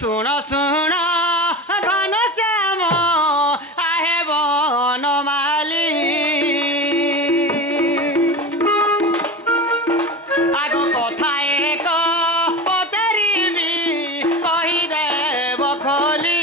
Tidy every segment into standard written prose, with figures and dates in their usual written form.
শুণ শুণ ঘন শ্যাম আহে বনমালী আগ কথা এক পচারিবি কহিদেব খোলি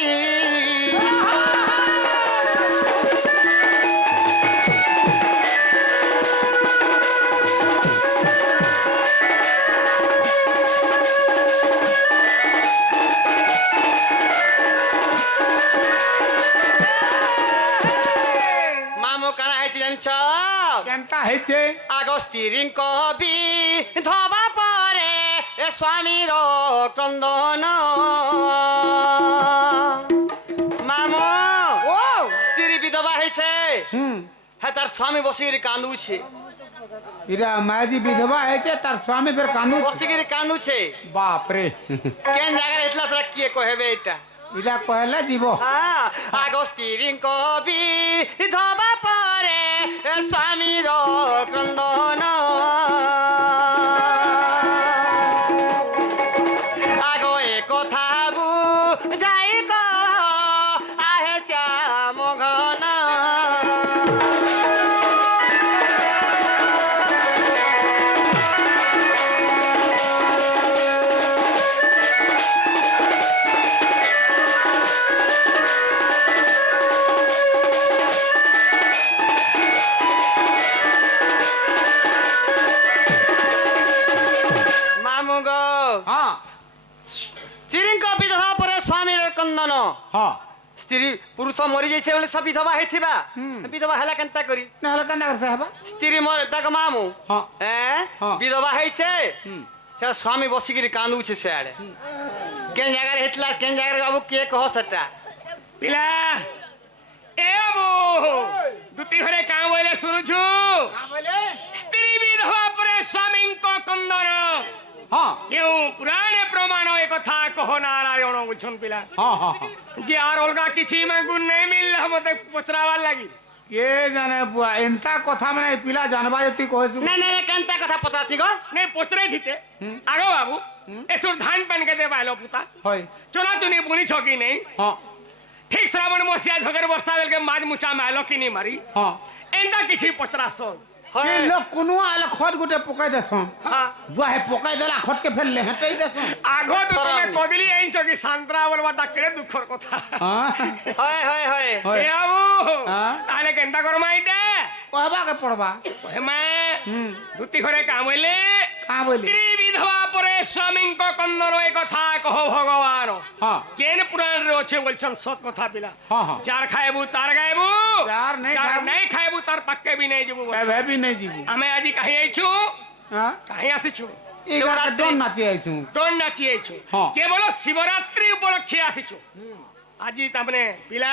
কেনটা হয়েছে আগ স্ত্রীঙ্ক বিধবা পরে স্বামীর ক্রন্দন মামু ও স্ত্রী বিধবা হয়েছে হ্যাঁ তার স্বামী বসিকি কান্দুছে ইরা মায়াজি বিধবা হয়েছে তার স্বামী ফের কান্দু বসিকি কান্দুছে বাপরে কেন জায়গায় হেতলা তারা কিয়ে কহেবে এটা ইরা কহেলে জীব হ্যাঁ আগ স্ত্রীঙ্ক বিধবা পরে স্বামীর ক্রন্দন আগ এ কথা বুঝাই কহ আহে শ্যাম ঘন হ্যাঁ স্ত্রীঙ্ক বিধবা পরে স্বামীর ক্রন্দন হ্যাঁ স্ত্রী পুরুষ মরি যাইছে বলে সব বিধবা হইথিবা বিধবা হেলা কেনতা করি না হলে কেন করছে হবা স্ত্রী মর তাক মামু হ্যাঁ হ্যাঁ হ্যাঁ। বিধবা হইছে সে স্বামী বসিকি কান্দুছে সেআড়ে কেন জায়গায় হেতলা কেন জায়গায় বাবু কে কহ সেটা পিলা এ বাবু দুটি ঘরে কাম বলে শুনুছু বলে স্ত্রী বিধবা পরে স্বামীঙ্ক কন্দন হ্যাঁ কেউ পুরাণে প্রমাণ এ কথা কহ নারায়ণ বুঝুন পিলা হ্যাঁ হ্যাঁ হ্যাঁ যে আর অলগা কিছু গুণ নেই মিললা মতে পচরাবার লাগি কে জানে বুয়া এন্তা কথা মানে পিলা জানবা যদি কহিস না না কেনতা কথা পচাছি গো নে পচরাই দিতে আগো বাবু এসুর ধান পান কে দে বাইলো পুতা হয় চুনাচুনি বুনি ছকি নেই হ্যাঁ ঠিক শ্রাবণ মসিয়া ঝগের বর্ষা বেলকে মাছ মুচা মাইলো কিনি মারি হ্যাঁ এন্তা কিছু পচরাস কে লোক কোনো আলে খট গুটে পকাই দেছন হ্যাঁ বুয়া হে পকাই দেলা খটকে ফের লেহেটাই দেছন আগো তো তুমি সরামি। কদিলি এই চকি সান্ত্রা বলবা ডাকরে দুঃখর কথা হ্যাঁ হয় হয় হয় হয় এ বাবু হ্যাঁ। তাহলে কেনটা করমা এইটা কহবা কে পড়বা হেমা দুটি ঘরে কাম হইলে কা বলি স্ত্রী বিধবা পরে স্বামীঙ্ক কন্দন এই কথা কহ ভগবান হ্যাঁ কেন পুরাণ রে আছে বলছেন সৎ কথা বিলা হ্যাঁ হ্যাঁ যার খাইবু তার গাইবু যার নাই খাইবু। নাই খাইবু তার পাক্কে বি নাই যাবু কে ভাবি নাই জিবু আমি আজি কাহি আইছু হ্যাঁ কাহি আসিছু এই গাকে ডন নাচি আইছু দোন নাচি আইছু হ্যাঁ। কেবল শিবরাত্রি উপলক্ষে আসিছু আজি তামনে পিলা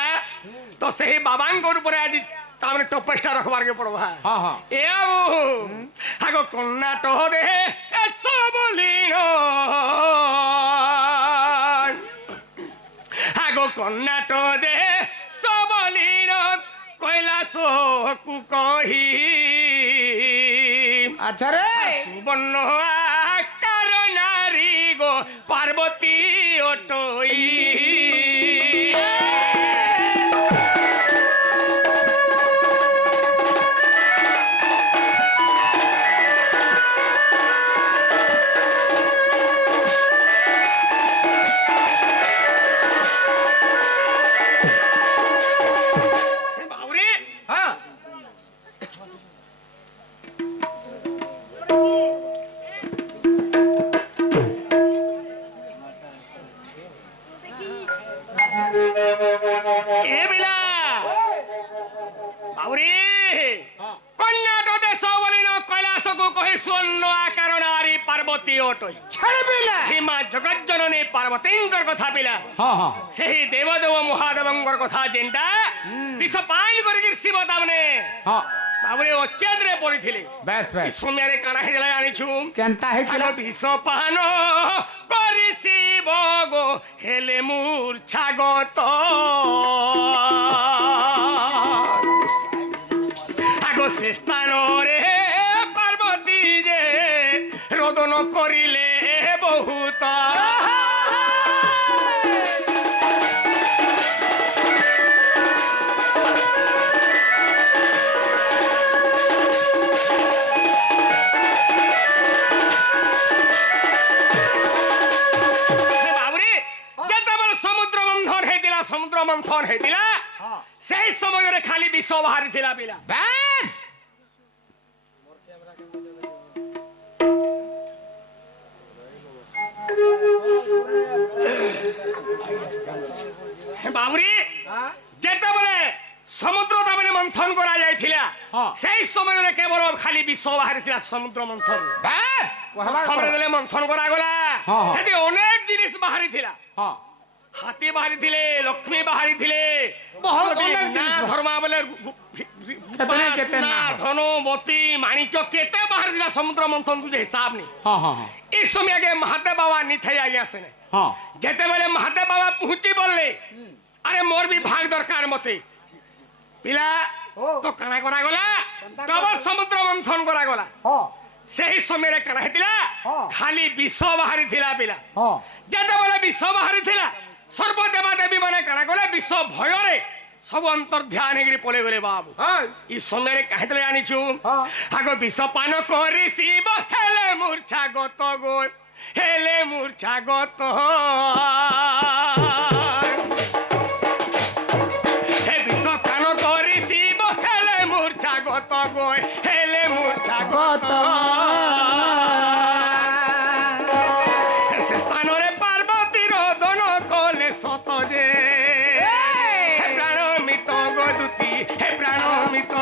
তো সেই বাবাঙ্কর উপরে আজি তামনে টপেস্টা রাখবার কে পড়বা হ্যাঁ হ্যাঁ এ বাবু আগো কন্যা তো দে এসো বলিন আগো কন্যা তো দে সবলিন কৈলাস কু কহি আচ্ছা রে সুবর্ণ আকার নারী গো পার্বতী অটই বাবুরে হ্যাঁ এ বিলা বাবুরে কন্যা তো দেশ বলিন কৈলাসকু কহি স্বর্ণ আকার নারী পার্বতী অটই ছেড়ে বিলে হিমা জগৎ জননী পার্বতীঙ্কর কথা বিলা হ্যাঁ হ্যাঁ ସେହି ଦେବଦେବ ମହାଦେବଙ୍କର କଥା ଯେନ୍ଟା ବିଷ ପାଣି କରିକି ଶିବ ତାମାନେ হ্যাঁ ଭାବରେ ଅଚେତରେ ପଡିଥିଲେ বেশ ଏ বেশ ସମୟରେ କାଣା ହେଇଥିଲା ଜାଣିଛୁ কেনটা হইছিল ବିଷ ପାନ କରି ଶିବ গো ହେଲେ ମୂର୍ଚ୍ଛା ଗତ ଆଗ ସେ ସ୍ଥାନରେ ପାର୍ବତୀ ଯେ ରୋଦନ କରିଲେ ବହୁତ मंथन हेतिला सेही समय रे खाली विष बाहरी थिला पिला বেশ बाबुरी जेते बोले समुद्र ताबने मंथन करा जायथिला हाँ। सेही समय रे केवल खाली विष बाहरी थिला समुद्र मंथन বেশ मंथन रे देले मंथन करा गला हाँ, हाँ। सेति अनेक जिनिस बाहरी थिला হ্যাঁ हाथी बाहरी थिले लक्ष्मी बाहरी थिले बहुत गोटे अनेक जिनिस ना बाहरी। धर्मा बोले केते ना हो। धनो मोती माणिक्य केते बाहरी थिला समुद्र मंथन तुझे हिसाब नहीं হ্যাঁ হ্যাঁ হ্যাঁ इस समय के महादेव बाबा निथे आगे सेने হ্যাঁ जेते बेले महादेव बाबा पहुंची बोलले अरे मोर भी भाग दरकार मते पिला तो काना करा गला तब समुद्र मंथन करा गला হ্যাঁ सही समय रे काना हेतिला हाँ। खाली विष बाहरी थिला पिला হ্যাঁ जेते बेले विष बाहरी थिला सर्व देवा देवी माने काना गले विष भय रे सब अंतर ध्यान हेगिरी पले गले बाबू হ্যাঁ ई समय रे काहेतले आनिछु हाँ। आगो विष पान करी शिव हेले मूर्छा गत गो हेले मूर्छा गत हे विष पान करी शिव हेले मूर्छा गत गो हेले मूर्छा गत से स्थान रे पार्वती रोदन कले सत जे हे प्राण मित गदुती हे प्राण मित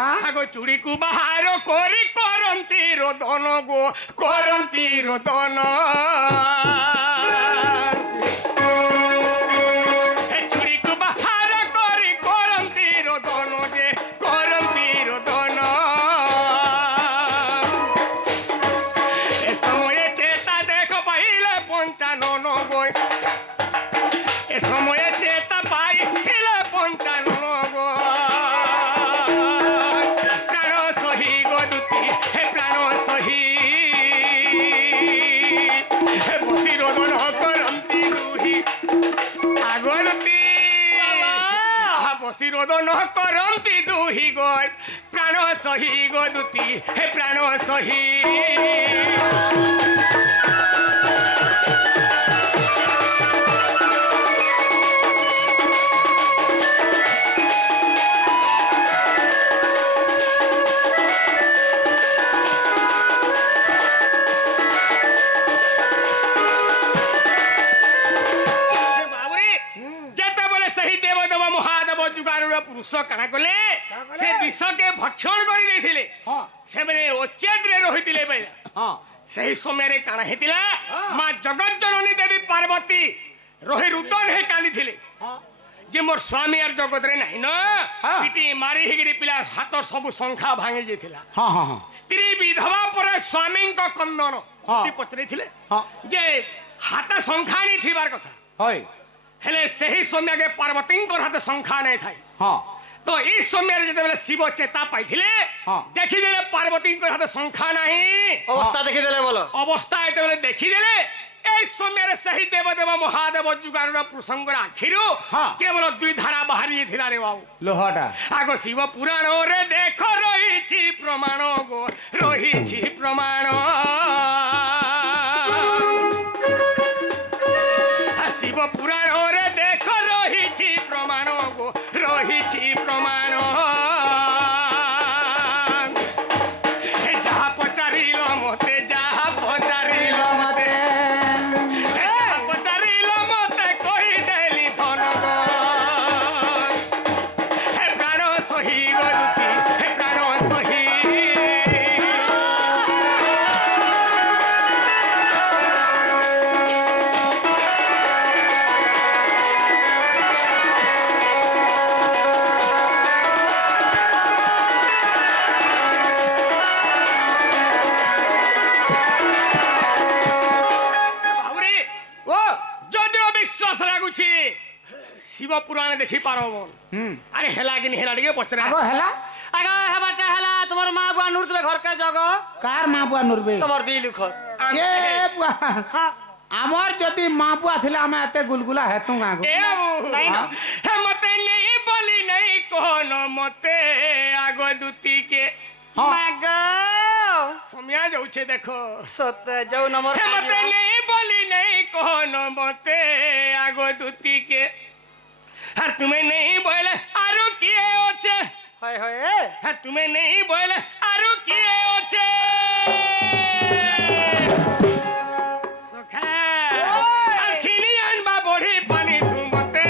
आगो चूड़ी को बाहर कोरी करंती रोदन गो करंती रोदन हे चूड़ी को बाहर कोरी करंती रोदन जे करंती रोदन ए समय चेता देख पाइले पंचानन गो ए समय चेता पाइले पंचानन गो प्राण सही गदुती हे प्राण सही हे बसी रोदन करंती रुही आगरती बसी रोदन करंती दुही गय प्राण सही गदुती हे प्राण सही बाबुरी जेते बोले सही देव देव महादेव जुगारुर पुरुष काना कले से विष के भक्षण करि देथिले हाँ। से माने उच्चेद रे रहितिले बेला হ্যাঁ सही समय रे काना हेतिला मां जगत जननी देवी पार्वती रहि रुदन हे कांदी थिले হ্যাঁ जे मोर स्वामी आर जगत रे नाही न हाँ। पिटी मारी हिगिरी पिला हाथ सब संख्या भांगी जेथिला হ্যাঁ হ্যাঁ হ্যাঁ स्त्री विधवा परे स्वामी को कंदन हाँ। ती पचरे थिले हाँ। जे हाथ संख्या नहीं थिबार कथा হয় हेले सही समय के पार्वती हाथ संख्या नहीं थाई হ্যাঁ तो इस समय जेते शिव चेता पाइथिले हाँ। देखि देले पार्वती हाथ संख्या नहीं अवस्था देखी देले बोलो अवस्था एते देखि देले এই সময়ের সেই দেবদেব মহাদেব যুগারুর প্রসঙ্গর আখিরু হ্যাঁ। কেবল দুই ধারা বাহারি থিলা রে বাবু লোহাটা আগ শিব পুরাণ রে দেখ রহিছি প্রমাণ গো রহিছি প্রমাণ শিব পুরাণ রে দেখ রহিছি প্রমাণ গো রহিছি প্রমাণ যাহা পচারিল মতে যাহা পচারিল মতে যাহা পচারিল মতে কই দেলি ধন গো হে প্রাণ সহি গদুতি হে প্রাণ সহি বাবুরে ও যদিও বিশ্বাস লাগুছি শিব পুরাণে দেখি পারবন হুম আরে হেলা কিনি হেলা টিকে পচরা আগ হেলা আগে হেবাটা হেলা তোমার তোমার মা বুয়া নুর দেবে ঘরকে জগ কার মা বুয়া নুরবে তোমার দিই লুখর এ বুয়া হ্যাঁ আমার যদি মা বুয়া ଥିଲେ ଆମେ এতে গুলগুলা হেতু গাঁগু ए नहीं ना। हे मते नहीं बोली नहीं कोन मते आगो दुती के মাগ समिया जाउछे देखो সতে যাও নম্বর हे मते नहीं बोली नहीं कोन मते आगो दुती के हर तुम्हें नहीं बोले आरु किए ओछे হয় হয় हर तुम्हें नहीं बोले आरु किए ओछे सुखा छिनी अनबा बोढ़ी पानी तुमते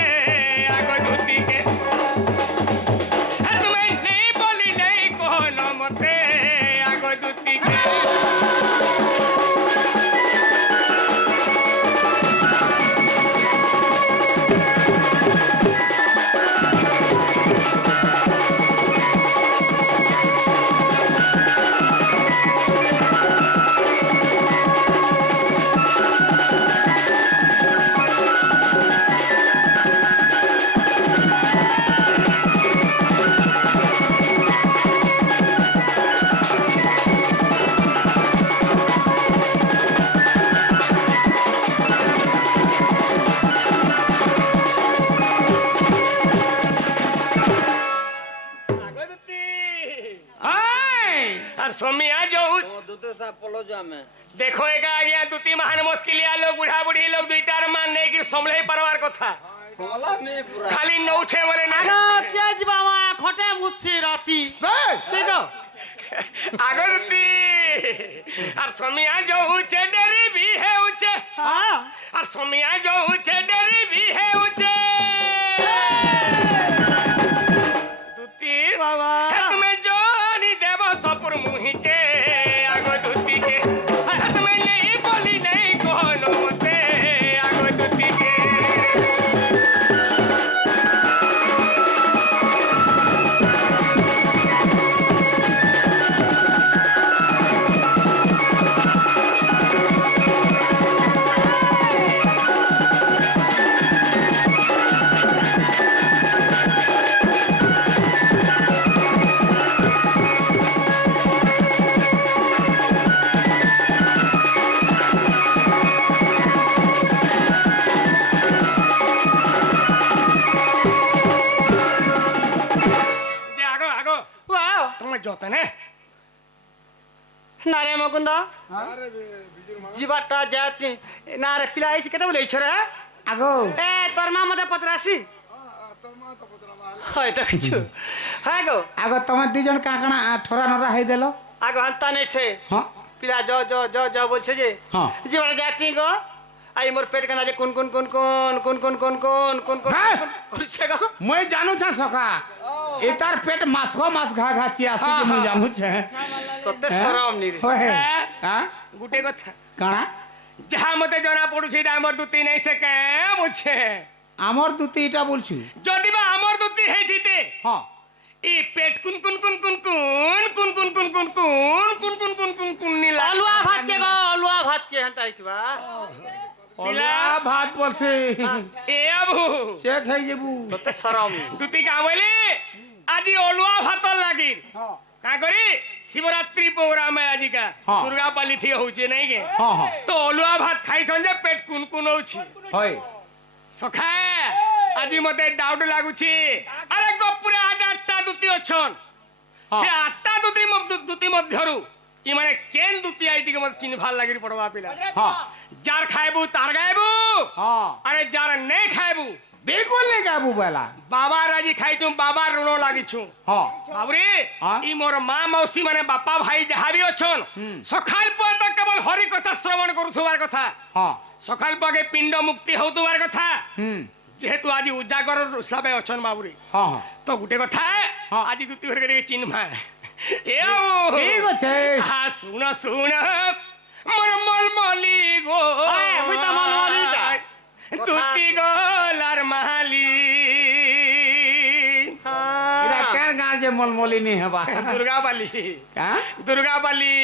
आगो दुती के हर तुम्हें नहीं बोली नहीं कोन मते आगो दुती के आगो दुती और सोमिया जाउछ দুটো সা পলো জামে देखो एका आज्ञा दुती महान मुश्किलिया लोग बुढ़ा बुढ़ी लोग दुईटार मान नहीं कि संभले परवार कथा পলা মে পুরা खाली नौछे मने ना পেঁয়াজ বাবা খটে মুছি রাতি ঠিক आगो दुती और सोमिया जो ऊंचे डेरी भी है ऊंचे হ্যাঁ और सोमिया जो ऊंचे डेरी भी है ऊंचे दुती बाबा। है तुम्हें जो नहीं देव सपुर मुही के आगो दुती के है तुम्हें नहीं बोली नहीं कोनो मते आगो दुती के যে আগো আগো ওয়াও তোমার যতনে না রে মুকুন্দ জিবাটা যাতি না রে পিলা আইছি কেতে বলেছ রে আগো এ তোর মা মতে পতরাসি হয় তো কিছু হ্যাঁ গো আগো তোমার দুজন কাকড়া ঠরা নরা হই দেলো আগে হান্তা নেই সে হ্যাঁ পিলা জ জ জ জ বলছে যে হ্যাঁ। জিবাটা যাতি গো আই মোর পেট কানা যে কোন কোন কোন কোন কোন কোন কোন কোন কোন কোন হ্যাঁ। করছে গো মই জানু ছা সকা এ তার পেট মাস মাস ঘা ঘা চিয়াসি যে মই জানু ছে তোতে শরম নি রে ওহে হ্যাঁ গুটে কথা কাଣା যাহা মতে জনা পড়ুছে এটা আমার দুতি নাই সে কে বুঝছে আমার দুতি এটা বলছু যদি বা আমার দুতি হেইতিতে হ্যাঁ ই পেট কুন কুন কুন কুন কুন কুন কুন কুন কুন কুন কুন কুন কুন কুন কুন নিলা অলুয়া ভাত কে গো অলুয়া ভাত কে হান্তা আইছবা ওলা ভাত বলছে এ আবু সে খাই যাবু তোতে শরম নি দুতি কামলি আজি অলুয়া ভাত লাগি হ্যাঁ का करी शिवरात्रि प्रोग्राम है आज का हाँ। दुर्गा पाली थी होचे नहीं के हाँ हाँ तो अलुआ भात खाई थन जे पेट कुन कुन होची হয় सखा আজি मते डाउट लागुची अरे गपुरे आठटा दुती अछन हाँ। से आठटा दुती मध्यरु इ माने केन दुती आईटी के मत चिन्ह लागिर पड़वा पिला হ্যাঁ जार खाइबू तार गाइबू হ্যাঁ अरे जार नहीं खाइबू बिल्कुल नहीं गाबू बेला बाबा राजी खाई तुम बाबा ऋण लागिछु হ্যাঁ बाबरे हाँ? इ मोर माँ मौसी माने बापा भाई जहा भी अछन सखाल पुआ तो केवल हरि कथा श्रवण करुथुवार कथा হ্যাঁ सखाल पुआ के पिंड मुक्ति होतुवार कथा হুম जेहेतु आज उजागर हिसाबे अछन बाबुरी হ্যাঁ হ্যাঁ तो गुटे कथा हाँ। आज दुती भर के चिन्ह ए ঠিক আছে हा सुन सुन मोर मलमली गो ए, मुई त मलमली जा। दुती गोलार माली এরা কেন গাঁ যে মলমলি নি হেবা दुर्गा बाली হ্যাঁ दुर्गा बाली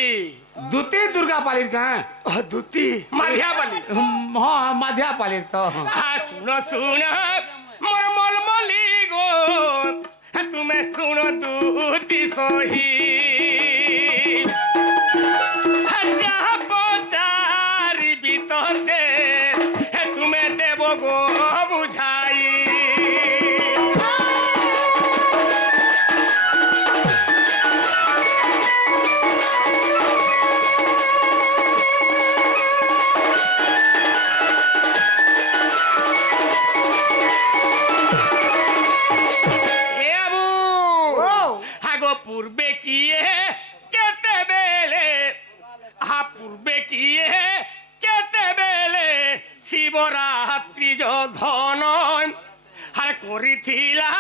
দুতি দুর্গা পালির গাঁ दुती मालिया बाली হ্যাঁ মাধ্যা পালির তো आ सुन सुन मोर मलमली गो तुम्हें सुन दूती सही ପୂର୍ବେ କିଏ କେତେବେଳେ ପୂର୍ବେ କିଏ କେତେବେଳେ ଶିବରାତ୍ରି ଧନ ହାରେ କରିଥିଲା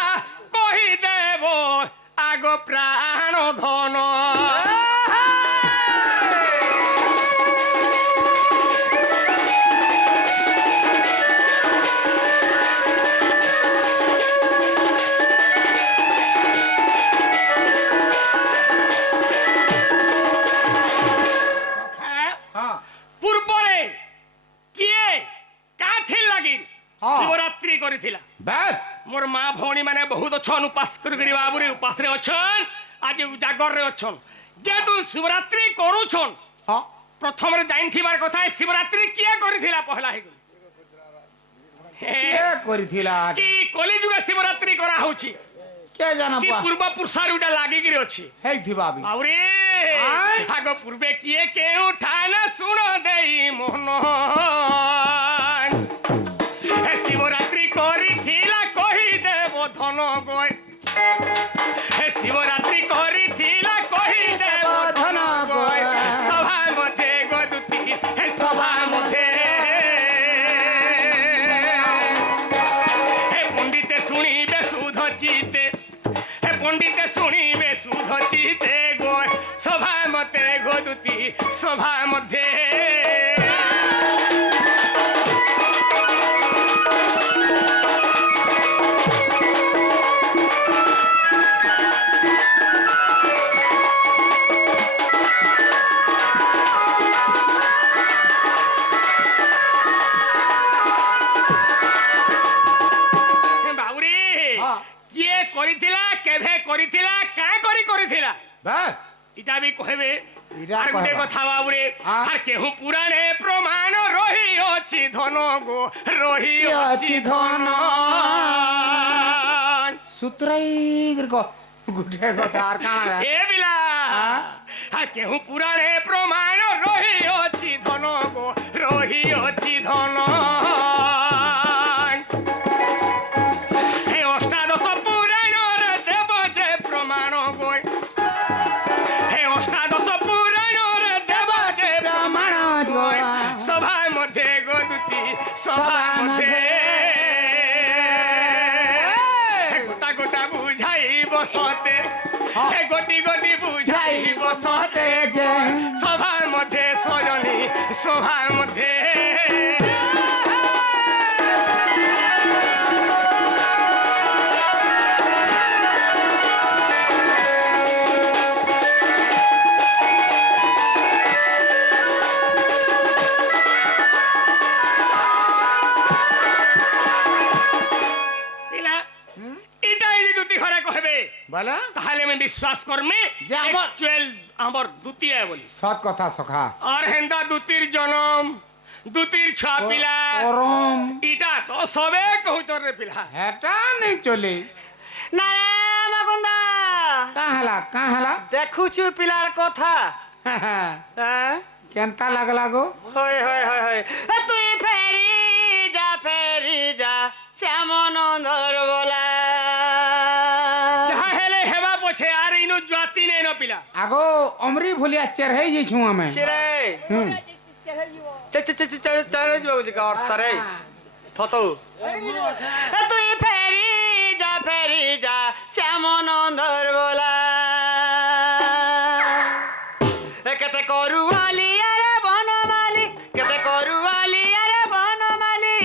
କହିଦେବ ଆଗ ପ୍ରାଣ ଧନ ପୂର୍ବରେ କିଏ କାଥି ଲାଗି ଶିବରାତ୍ରି କରିଥିଲା ବେଶ মোর মা ভৌণী মানে বহুত অছন উপাস করি বাবুরে উপাসরে অছন আজ উজাগরে অছন যেহেতু শিবরাত্রি করুছন হ্যাঁ প্রথমে জানিবার কথা শিবরাত্রি কিয়ে করিছিলা পহলা হই কে করিছিলা কি কলিযুগে শিবরাত্রি করা হউছি কে জানা কি পা পূর্ব পুরুষারুটা লাগিকি অছি হেই থিবা বি বাবুরে আয়। আগ পূর্বে কিয়ে কেউ ঠানা শুণ দেই মোহন শিবরাত্রি করিছিলা কহিদেব ধন গয় শিবরাত্রি করিছিলা কহিদেব ধন গয় সভা মধ্যে গদুতি সভা মধ্যে পণ্ডিতে শুনিবে সুধ চিতে পণ্ডিতে শুনিবে সুধ চিতে গয় সভা মধ্যে গদুতি সভা মধ্যে করিছিলা কেভে করিছিলা কা করিছিলা বেশ এটা বি কহবে ইটা আর গোটে কহবা। কথা বাবুরে হ্যাঁ। আর কেহু পুরাণে প্রমাণ রহি অছি ধন গো রহি অছি ধন সূত্রাই গুটে কথা আর কানা এ বিলা হ্যাঁ। আর কেহু পুরাণে প্রমাণ রহি অছি ধন গো রহি অছি ধন হে অষ্টাদশ পুরাণর দেব যে প্রমাণ গো হে অষ্টাদশ পুরাণর দেব যে প্রমাণ গো সভার মধ্যে গদুতি সভার মধ্যে গোটা গোটা বুঝাই বসতে হে গটি গটি বুঝাই বসতে যে সভার মধ্যে সজনী সভার মধ্যে বলে তাহলে আমি বিশ্বাস করমি যে আমার- একচুয়াল আমার দুতিয়া বলি সৎ কথা সখা আর হেন্দা দুতির জনম দুতির ছুয়া পিলা করম ইটা তো সবে কহুচর রে পিলা হেটা নেই চলে না রে মাগুন্দা কাহালা দেখুছু পিলার কথা হ্যাঁ কেনতা লাগলা গো হয় হয় হয় হয় এ তুই ফেরি যা শ্যামনন্দর বলা যাহা হেলে হেবা পছে আর ইনু জাতি নেই ন পিলা আগো অমরি ভুলিয়া চের হয়ে যাইছু আমি সিরে হুম চার যাবো দিকা আর সারে ফটো এ তুই ফেরি যা শ্যামনন্দর বলা এ কেতে করুয়ালি আরে বনমালি কেতে করুয়ালি আরে বনমালি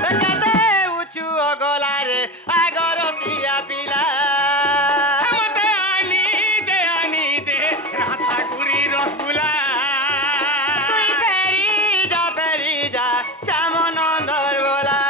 এ কেতে উঁচু গলারে আগরতিয়া পিলা মতে আনি দে রাধা গুরি রসগুলা তুই ফেরি যা শ্যামনন্দর বলা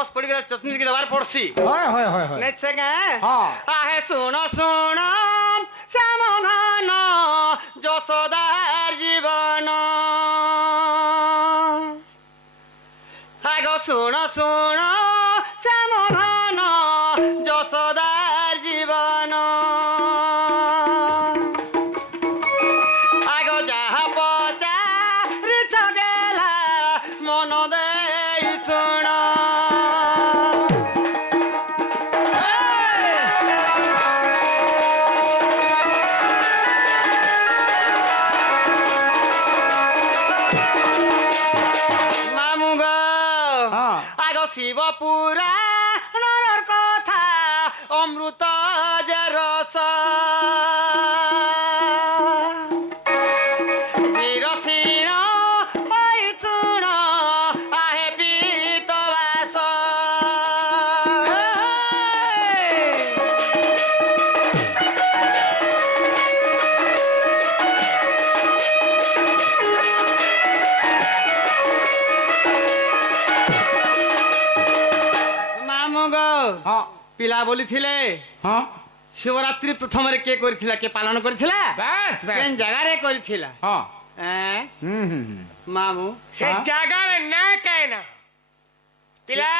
দশ পড়ি গেলে চটনি কি দেবার পড়ছি হয় হয় হয় হয় নেছে কে হ্যাঁ। আহে শুন শুন শ্যামধন যশোদার জীবন আগো শুন শুন শ্যামধন যশোদার জীবন আগো যাহা পচারিছ গেলা মন দেই শুণ মামু গো হ্যাঁ। আগো শিব পুরাণর কথা অমৃত যে রস চিরসীন হই শুণ আহে পিতবাস মামু গো হ্যাঁ পিলা বলিছিলে হ্যাঁ শিবরাত্রি প্রথমে কে করেছিল কে পালন করেছিল ব্যাস ব্যাস কেন জায়গারে করেছিল হ্যাঁ হ্যাঁ হুম হুম হুম। মামু সে হ্যাঁ। জাগার না কেন না পিলা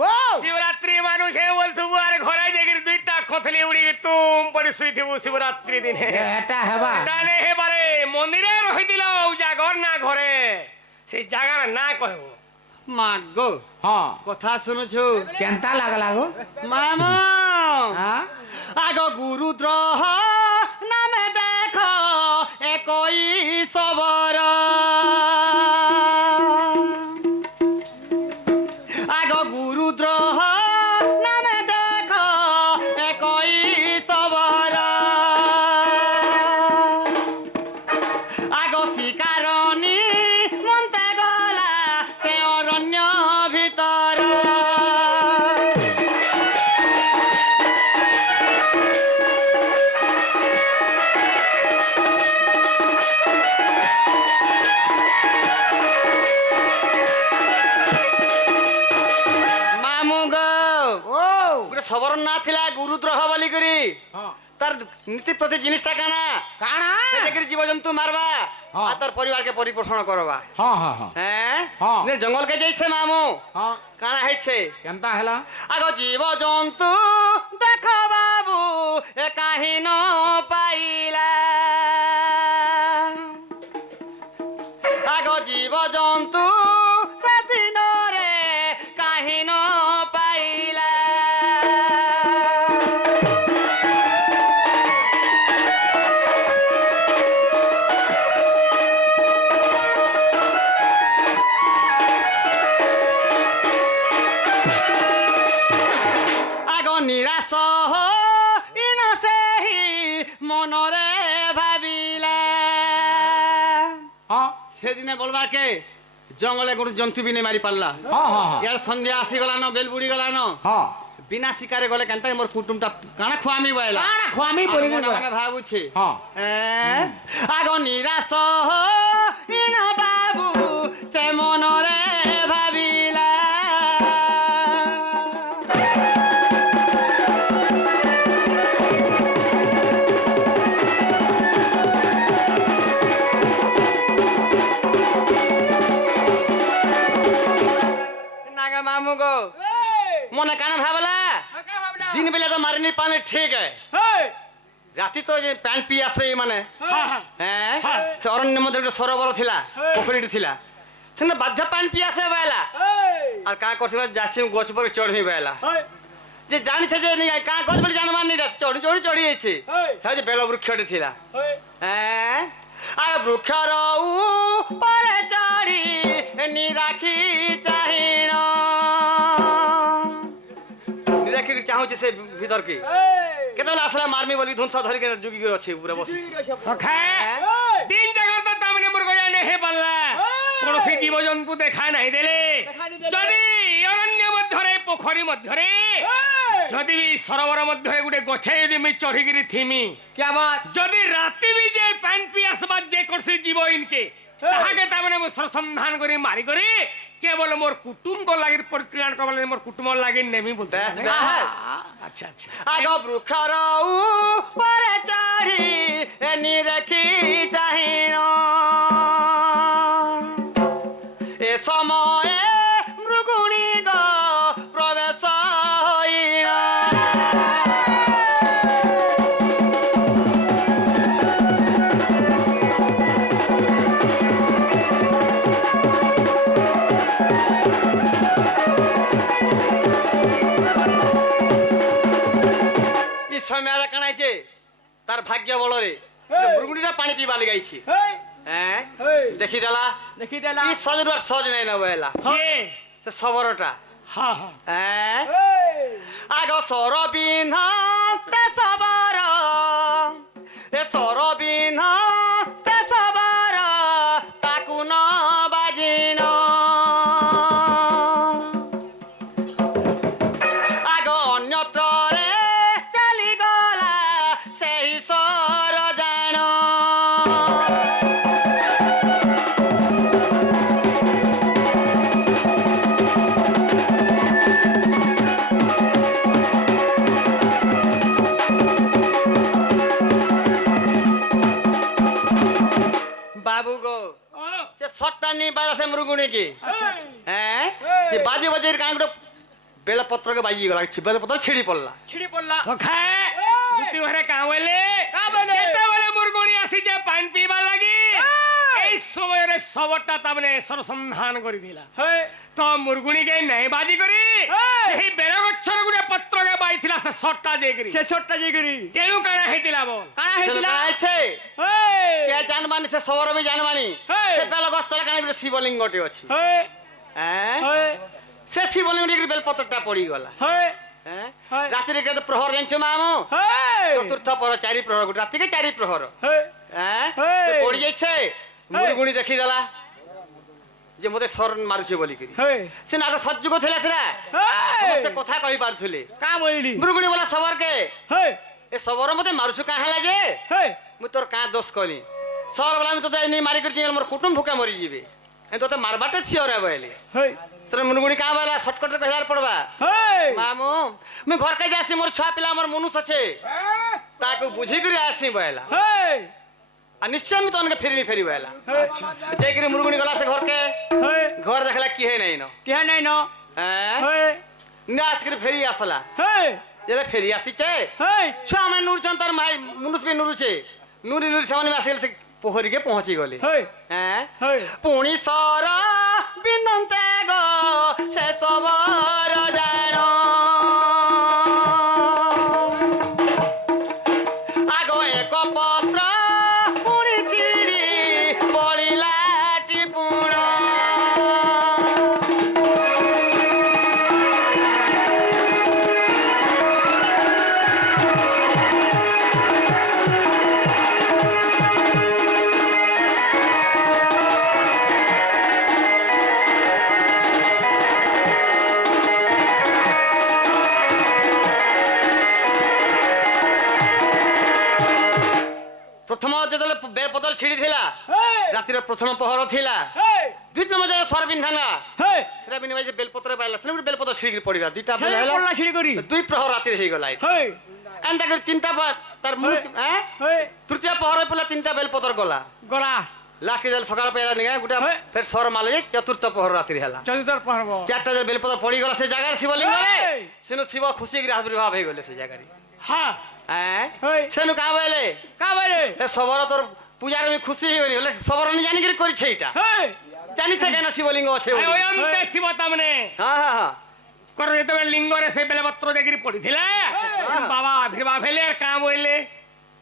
ও শিবরাত্রি মানুষ হে বলথুবু আর ঘরে জাগির দুইটা খথলি উড়ি তুম পড়ি শুইথিবু শিবরাত্রি দিনে এটা হেবা তানে হেবারে মন্দিরে রহি দিল জাগর না ঘরে সেই জাগার না কহব মা গো হ্যাঁ কথা শুনুছু কেনতা লাগলা গো মামু হ্যাঁ আগ গুরুদ্রোহ নামে দেখ একই সবর আগ গুরুদ্রোহ নামে দেখ একই সবর আগ শিকারণী মন্তে গলা সে অরণ্য ভিতর মামু গো ও ଗୋଟେ ସବର ନାଁ ଥିଲା ଗୁରୁଦ୍ରୋହ ବୋଲିକରି ହଁ ତାର ନୀତି ପ୍ରତି ଜିନିଷଟା କାଣା କାଣା ଦେଖିରି ଜୀବଜନ୍ତୁ ମାରବା ହଁ। আর তার পরিবারকে পরিপোষণ করবা হ্যাঁ হ্যাঁ হ্যাঁ হ্যাঁ হ্যাঁ। নে জঙ্গলকে যাইছে মামু হ্যাঁ কাଣା হয়েছে কেনতা হেলা আগ জীবজন্তু দেখ বাবু এ কাহিন পাইলা আগ জীবজন্তু সেদিনরে কাহিন পাইলা আগ নিরাশ ইন সেহি মনরে ভাবিলা হ্যাঁ সেদিনে বলবার কে জঙ্গলে কোনো জন্তু বি নেই মারি পারলা হ্যাঁ হ্যাঁ ইয়ার সন্ধ্যা আসি গলান বেল বুড়ি গলান হ্যাঁ বিনা শিকারে গলে কেনতা মোর কুটুমটা কানা খুয়ামি বইলা কাଣା খোয়ামি বলি ভাবুছে হ্যাঁ আগ নিরাশ ইন বাবু সে মনরে ভাবিলা नागा मामू गो मने काना भावला दिन बेला तो मारनी पानी ठीक है রাতি তো যে প্যান্ট পি আসো এই মানে হ্যাঁ সে অরণ্যের মধ্যে একটা সরোবর ଥିଲା পোখরিটি ଥିଲା সেখানে বাধ্য প্যান্ট পি আসে বেলা আর কাঁ করছে যাচ্ছি গছ পরে চড়বি বেলা যে জানিছে যে কাঁ গছ বলে জানবার নি চড়ি চড়ি চড়ি যাইছে হ্যাঁ যে বেল বৃক্ষটি ଥିଲା হ্যাঁ আর বৃক্ষর উপরে চড়ি নিরাখি চাহিণ নিরাখি চাহুছে সে ভিতর কি কেতবেলে আসলে মারমি বলি ধুনস ধরিকে জুগি করে আছে পুরা বসি সখা দিন জাগার তো তামনে মুরগ জানে হে পাল্লা কোনসি জীবজন্তু দেখা নাই দেলে যদি অরণ্য মধ্যরে পোখরি মধ্যরে যদি বি সরোবর মধ্যরে গুটে গছে যদি আমি চড়িগিরি থিমি क्या बात যদি রাতি বি যে পান পি আসবা যে কোনসি জীব থিব ইনকে তাহাকে তামানে মু সরসন্ধান করি মারি করি কেবল মোর কুটুম্ব লাগি পরিত্রাণ করলে মোর কুটুম্ব লাগি নেমি বলতে বেশ বেশ আচ্ছা আচ্ছা আগ বৃক্ষর উপরে চঢ়ি নিরখি চাহিণ এ সময়ে মৃগুণী গ প্রবেশ হইণ ই সময় কানাইছে তার ভাগ্য বলরে মৃগুণীটা পানি পিবা লাগাইছে হ্যাঁ দেখি দেলা দেখিদেলা ই সজর সজ নাই না বইলা কে সে সবরটা হ্যাঁ হ্যাঁ হ্যাঁ আগ সর বিন্ধ তে সবর এ সর বিন্ধ তে সবর তাকু ন বাজিন আগ অন্যত্র রে চালি গলা সেই সর জাণ बाबू को से सट्टा नहीं बाजा से मृगुणी की हैं ये बाजी बाजी कान को बेला पत्र के बाजी गला बेला पत्र छिड़ी पड़ला ছিড়ি পড়লা সখা দুতি ঘরে কাওলে কেতবেলে মুরগুনি আসি যে পানি পিবা লাগি এই সময়ের সবটা তামনে সরসন্ধান করি দিলা তো মুরগুনি কে নাই বাজি করি সেই বেল গছর গুড়ে পত্র কে বাইছিলা সে সটটা যে করি সে শটটা যে করি তেণু কানা হইতিলা বল কানা चलो হইছিলা काय छे হেই क्या जान मानी से सवर में जान मानी हे। से बेला गस्तला काने गुटे शिवलिंग गोटे अछि হেই हैं হেই से शिवलिंग के बेल पत्रटा पड़ी गला হেই हैं हे। रात्रि रे के प्रहर जान छ मामो হেই चतुर्थ प्रहर चारि प्रहर गुटे रात्रि के चारि प्रहर হেই हैं हे। पड़ी जाय छे मुरगुणी देखि गला जे मते सरन मारुछे बोली करी হেই से ना तो सज्जुग थेला सेरा হেই समस्त कथा कहि पारथुले কা বইলি मुरगुणी बोला सबर के হেই ए सबर मते मारुछु का हला जे হেই मु तोर का दोष कली सर बोला मैं तो नहीं मारी कर मोर कुटुंब भूखे मरी जीवे ए तो मारबाटे छियर बोले হেই सर मुनगुणी का बोला शॉर्टकट रे कहियार पड़बा হেই मामू मैं घर के जासी मोर छुआ पिला मोर मनुष्य छे ताको बुझी कर आसी बोला হেই आ निश्चय में तो उनके फेरी बोला अच्छा देख रे मुनगुणी गला से घर के হেই घर देखला की है नहीं न কে নাই ন हैं হেই नाच कर फेरी आसला হেই जेले फेरी आसी छे হেই छुआ में नूर चंतर माई मनुष्य भी नूर छे नूरी नूरी सामने में आसिल से पोखरी के पहुंची गली হেই हैं হেই पुणी सर बिंदते गो से सबर जाण आग एक पत्र पुणी चिड़ी पड़िला टिपुण प्रथम जेतले बेलपतर छिड़ी थिला হেই रातिर प्रथम पहर थिला হেই दुई नंबर जगह सर बिंधाना হেই सेटा बिन जे बेलपतर पाइला सेटा बेलपतर छिड़ी पड़िला दुईटा ছেড়ে बेल পড়লা ছিড়ি করি दुई प्रहर रातिर हे गला হেই एंता कर तीनटा तार मुनुष हैं হেই तृतीय पहर पला तीनटा बेलपतर गला গলা लास्ट के जल सकाळ पेला निगा गुटा हे। फिर सर माले जे चतुर्थ पहर रातिर हैला চতুর্থ পর্ব चारटा जल बेलपतर पड़ी गला से जगह शिवलिंग रे हे। सेनु शिव खुशी के आविर्भाव हे गले से जगह হ্যাঁ हैं হেই सेनु का बोले কা বাইরে ए सबर तोर पूजा में खुशी हे गनी बोले सबर नि जानि कर करि छै एटा হেই जानि छै केना शिवलिंग আছে ওই অন্তে শিব তামনে हां हां हां করে যেতবে লিঙ্গরে সেই বেলপত্র দেখি পড়িছিলা বাবা আবির্ভাব হেলে আর কাম হইলে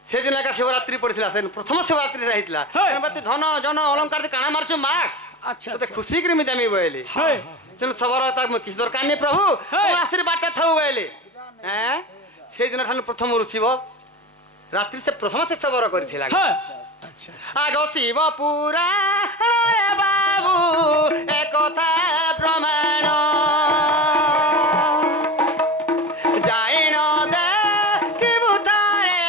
সেদিন একা শিবরাত্রি পড়িছিলা সেদিন প্রথম শিবরাত্রি রহিতলা হেই। তুই ধন জন অলঙ্কার তুই কানা মারছু মাক আচ্ছা তোতে খুশি করে মিদামি বইলি হেই তেন সবার তাক কিছু দরকার নেই প্রভু হেই। তোমার আশীর্বাদ থাও বইলি হ্যাঁ সেই দিন ঠান প্রথম শিব রাত্রি সে প্রথম সে সবর করিছিলা হেই আচ্ছা আগ শিব পুরাণে বাবু এ কথা প্রমাণ যাইন দে কি বুতারে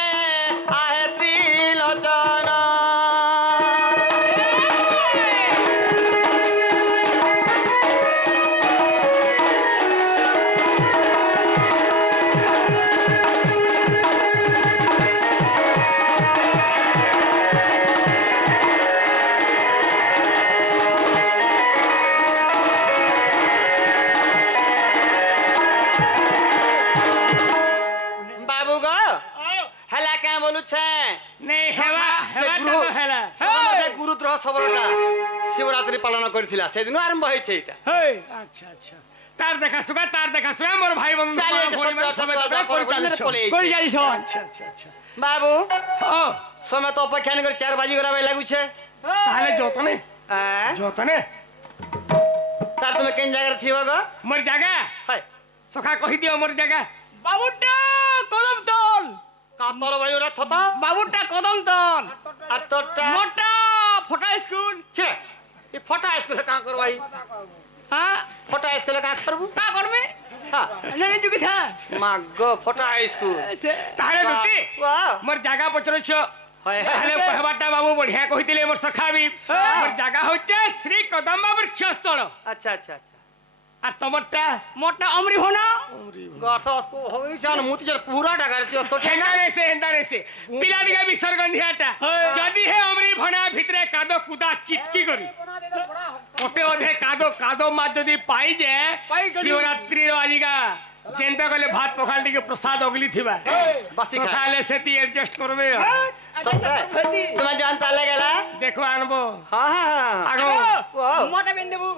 আহে ত্রিলোচন সবরটা শিবরাত্রি পালন করেছিল সেদিন আরম্ভ হয়েছে এটা হেই আচ্ছা আচ্ছা তার দেখা সুগা মোর ভাই বন্ধু চালিয়ে আমার যে পরিবার সত্য সবাই সত্য তোমরা করে যা চালিয়েছো। বলে কই জানিস আচ্ছা আচ্ছা আচ্ছা বাবু ও সময় তো অপেক্ষা নি করে 4 বাজি করা লাগুছে তাহলে যতনে হ্যাঁ যতনে তার তুমি কেন জায়গায় থিব গো মোর জায়গা হাই সখা কহি দিও মোর জায়গা বাবুটা কদম তল কাতল বায়ুরা থতা বাবুটা কদম তল আর তোরটা মোটা ফটা স্কুল ছে এই ফটা স্কুলে কা করবাই হ্যাঁ ফটা স্কুলে কা করবু কা করবে হ্যাঁ জানি চুকি থা মাগো ফটা স্কুল তাহলে দুটি ওয়াও মোর জায়গা পচরছ হয় তাহলে কহবাটা বাবু বঢ়িয়া কহিଥିଲେ মোর সখা বি মোর জায়গা হচ্ছে শ্রী কদম্বা বৃক্ষস্থল আচ্ছা আচ্ছা আচ্ছা আর তোমারটা মোটা অমরি ভনা গরসস কো হই জান মুতি জর পুরা টাকার তিও তো হেন্দা রেছে পিলাটিকা বিসর্গন্ধিয়াটা যদি হে অমরি ভনা ভিতরে কাদো কুদা চিটকি করি ওটে ওধে কাদো কাদো মাছ যদি পাই যে শিবরাত্রির আজিকা চিন্তা করলে ভাত পখাল টিকে প্রসাদ অগলি থিবা বাসি খা সকালে সেটি অ্যাডজাস্ট করবে তুমি জানতা লাগেলা দেখো আনবো হ্যাঁ হ্যাঁ আগো ওয়াও মোটা বেন দেবু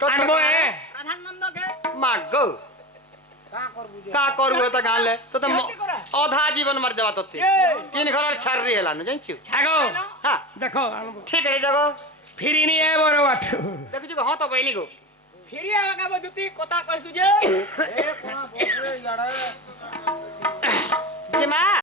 আনবো এ প্রধাননন্দকে মাগো কা করবো তো গালে তো তো অধা জীবন মার দেবা তোতে 3 ঘরের ছাড়রি হেলা না জানছু আগো হ্যাঁ দেখো আনবো ঠিক আছে যাবো ফিরি নিয়ে বড় বাটু দেখুছি হ্যাঁ তো বইলি গো ফেরিয়া লাগাবো দুটি কথা কইছু যে